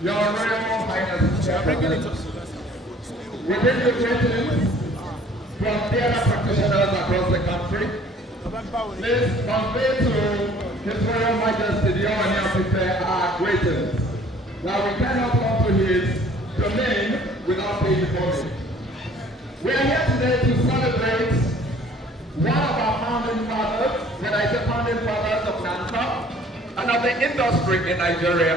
Your Royal Highness, we bring you greetings from theatre practitioners across the country. Please convey to His Royal Majesty the Ooni Of Ife our greetings. Now we cannot come to his domain without paying homage. We are here today to celebrate one of our founding fathers, when I say founding fathers of Nanta, and of the industry in Nigeria.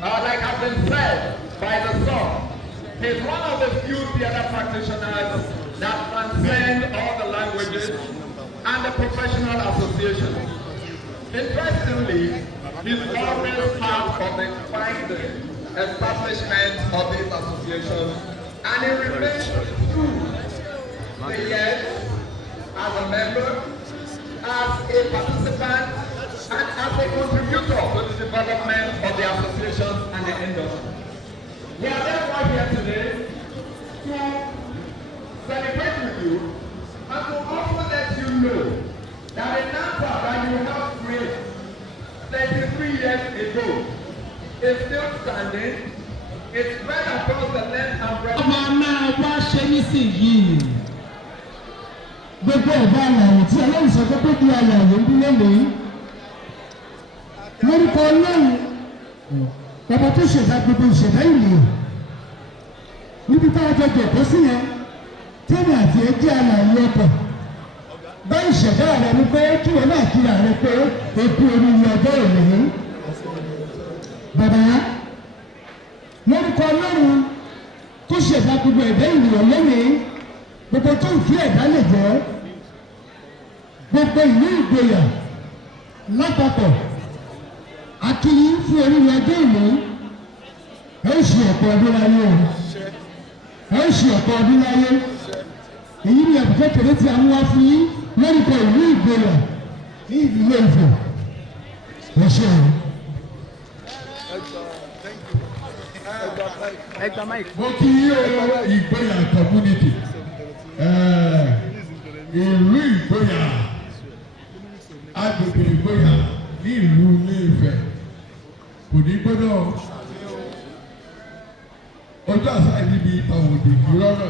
Like has been said by the song, he's one of the few theatre practitioners that transcend all the languages and the professional associations. Interestingly, he's always part of the binding establishment of these associations, and he remains true the years as a member, as a participant, and as a contributor to the development of the associations and the industry. We are therefore here today to celebrate with you and to also let you know that the number that you have created 33 years ago is still standing. It's spread across the length and breadth. Gbogbo ọba àlàyé tí Ọlọ́run sọ pé kí àlàyé ń bí lélẹ́yìn lórúkọ Ọlọ́run bàbá tó ṣẹ̀dá gbogbo ìṣẹ̀dá ènìyàn níbi tá a jọjọ kó sí yẹn tẹ́lẹ̀ àti ẹjẹ́ àlàyé ọkọ̀ bá ìṣẹ̀dá rẹ̀ ní pé kí wọ́n náà kíra rẹ̀ pé ebi oríire ọjọ́ òní. Bàbá lórúkọ Ọlọ́run tó ṣẹ̀dá gbogbo ẹ̀dá ènìyàn lónìí gbogbo tó ń fi ẹ̀dá lè jẹ́ gbogbo ìlú ìgboyà lápapọ̀ akíyí fún oríire ọjọ́ ìlú ẹ̀ ń ṣe ọ̀pọ̀ ọdún láyé o ẹ̀ ń ṣe ọ̀pọ̀ ọdún láyé èyí ni ẹ̀bùn kékeré tí a mú wá fún yín lórúkọ ìlú ìgboyà ní ìdílé Ifẹ̀ ẹ ṣé o. Mo kí yín o ìgboyà community. Ìlú ìgboyà agbègbè ìgboyà ní ìlú Ilé Ifẹ̀ kò ní gbọ́dọ̀ ojú àṣà níbi àwòdì ìrọ́nà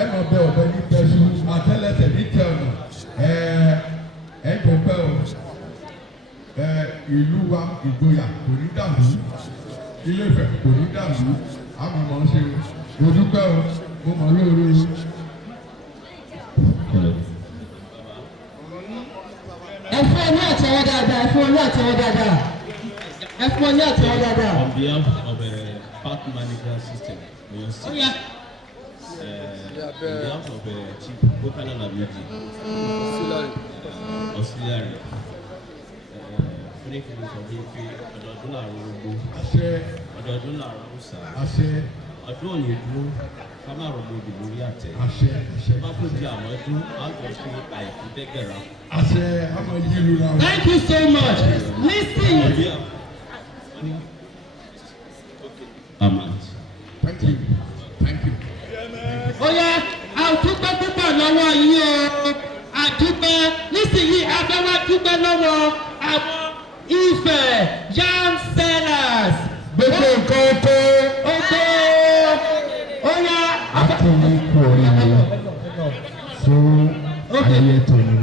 ẹ máa bẹ ọ̀bẹ ní tẹ̀sù àtẹ́lẹsẹ̀ ní tẹ̀ọ̀nà ẹ jọ bẹ́ o ìlú wa ìgboyà kò ní dàrú Ilé Ifẹ̀ kò ní dàrú àmọ́ mọ̀ ń ṣe mo dúpẹ́ o mo mọ̀ lóore o. Ẹ fún ọ ní àtẹ́wọ́ dáadáa, ẹ fún ọ ní àtẹ́wọ́ dáadáa, ẹ fún ọ ní àtẹ́wọ́ dáadáa. On behalf of a park management system, on behalf of a chief vocal ability, auxiliary, fúnni kìíní sọ fún pé ọdọọdún làárọ̀ gbogbo, ọdọọdún làárọ̀ ọ̀sà, ọdún òní dúró. Thank you so much. Listen. Thank you. Thank you. Oh yeah, àdúpẹ́ púpọ̀ lọ́wọ́ yín o. Àdúpẹ́ nísìnyí abẹ́wá dúpẹ́ lọ́wọ́ àwọn Ife yam sellers. Gbogbo nǹkan oko. Oh yeah. Akíní kú oríire fún ayẹyẹ tòní.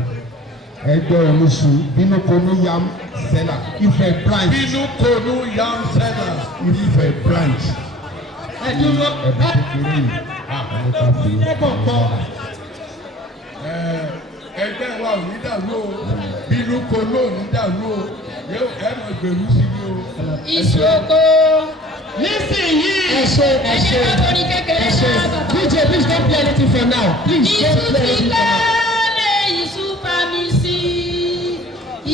Ẹgbẹ́ olóṣù Bínúkonú Yam Seller Ife branch. Bínúkonú Yam Seller Ife branch. Ẹ̀dúró ẹ̀bùn kékeré yìí àwọn ká fi ẹgbẹ́ wa ò ní dàrú o Bínúkonú ò ní dàrú o yóò ẹ̀ mọ̀ gbèrú sí ni o. Ìṣòro. Nísìnyí. Ẹ ṣe. DJ, please don't play anything for now. Please don't play anything for now. Ìṣù fami sí.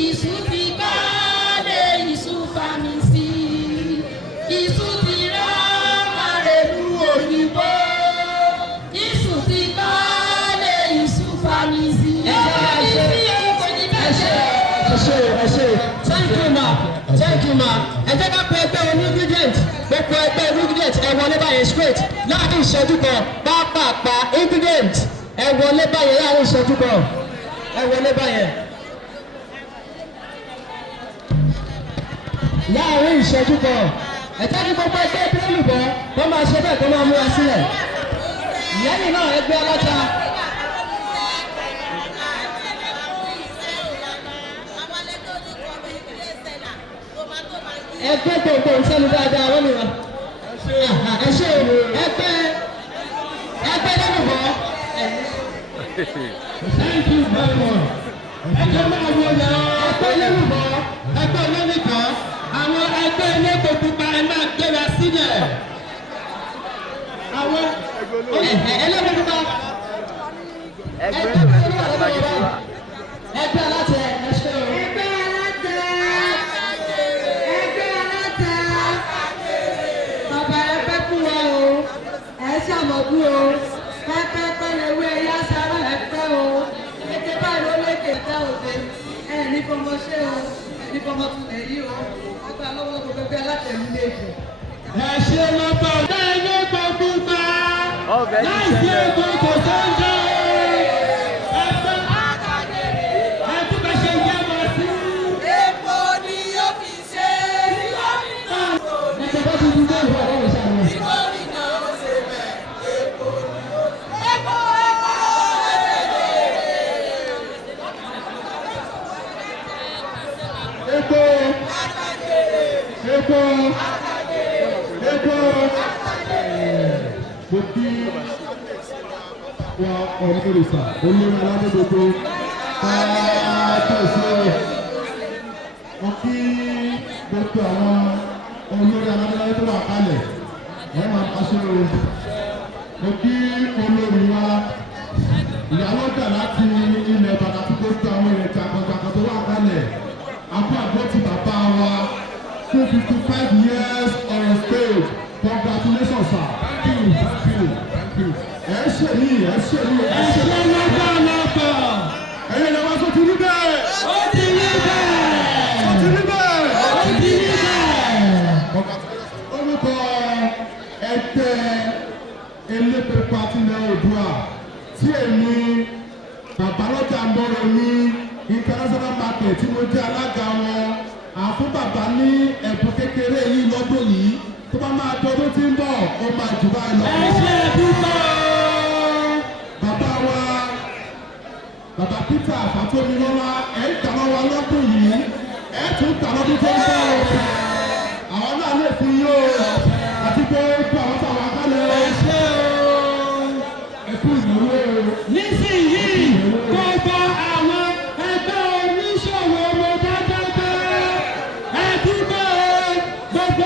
Ìṣù ti kọ́lé ìṣù fami sí. Ìṣù ti rán màrèlú òyìnbó. Ìṣù ti kọ́lé ìṣù fami sí. Ẹ ṣe. Thank you ma. Ẹ jẹ́ ká pe ẹgbẹ́ oní ingredient. Gbogbo ẹgbẹ́ ingredient ẹ wọlé báyẹn straight láàrin ìṣẹ́jú kan pápápá ingredient ẹ wọlé báyẹn láàrin ìṣẹ́jú kan ẹ wọlé báyẹn láàrin ìṣẹ́jú kan ẹ jẹ́ kí gbogbo ẹgbẹ́ ìbílẹ̀ tó máa ṣe bẹ́ẹ̀ tó máa múra sílẹ̀. Lẹ́yìn náà ẹgbẹ́ aláta. Ẹgbẹ́ gbogbo ìṣẹ́nu dáadáa wọ́n mi wá. Ẹ ṣe ẹgbẹ́ lẹ́nubọ̀. Thank you very much. Ẹgbẹ́ máa wọ ya Ẹgbẹ́ lẹ́nubọ̀, ẹgbẹ́ lẹ́nìkan, àwọn ẹgbẹ́ eléko pupa ẹ máa gbéra sílẹ̀. Àwọn eléko pupa. Ẹgbẹ́ aláṣẹ ẹ ṣe o. Ṣàmọ̀dún o, pẹ́pẹ́pẹ́ lewé ẹyá sára ẹ̀pẹ́ o, ètè báyìí ló lékè tẹ́ òde, ẹ̀ ní fọmọ ṣé o, ní fọmọ tún lè yí o, ọgbà lọ́wọ́ gbogbo ẹgbẹ́ alátẹ̀mí lè jù. Ẹ ṣe lọ́pọ̀ ọ̀gá ilé gbọ̀ngbùn gbà, láìsí ètò kò sóúnjẹ. Ẹgbẹ́ ṣe yẹ mọ̀ sí. Epo ni yóò fi ṣe gómìnà. Ẹgbẹ́ bá ti di ilé ìwé ọ̀rọ̀ ìṣàlẹ̀. Gómìnà ó ṣe bẹ̀, epo ni ó fi ṣe. Epo. mo kí wa ọ̀nìrìsà olórí aládégbogbo káàkiri mo kí gbogbo àwọn olórí aládégbogbo tó wà kalẹ̀ wọ́n máa paṣẹ o mo kí olórí wa ìyàwó gbà láti ilẹ̀ bàtà tó gbogbo àwọn èèyàn jàǹkànjàǹkàn tó wà kalẹ̀ àbú àbọ̀ ti bàbá wa fún 55 years on stage. Congratulations, sir. Thank you, thank you, thank you. Ẹ ṣe yìí, ẹ ṣe yìí, ẹ ṣe lọ́pọ̀lọpọ̀. Ẹ̀yin ni wọ́n tó ti rí bẹ́ẹ̀. Ó ti rí bẹ́ẹ̀. Ó ti rí bẹ́ẹ̀. Ó ti rí bẹ́ẹ̀. Orúkọ ẹgbẹ́ elépo patilẹ̀ Oòduà tí èmi Babalọ́jà Mọ́rọ̀ ní international market tí mo jẹ́ alága wọn àfún bàbá ní ẹ̀bùn kékeré yìí lọ́dún yìí tó bá máa dọdún tí ń bọ̀ ó máa jù báyìí lọ. Ẹ ṣe dúpọ̀. Bàbá wa bàbá Peter Fatomilola ẹ̀ ń tàná wa lọ́dún yìí ẹ̀ tún tà lọ́dún tó ń bọ̀ o. Àwọn náà lè fi yó àti gbogbo àwọn táwọn akálẹ̀ Ẹ ṣe o. ẹ̀kú ìnáwó o. Nísìnyí, gbogbo àwọn ẹgbẹ́ oníṣòwò ọmọ dáadáa, ẹ dúpọ̀ gbogbo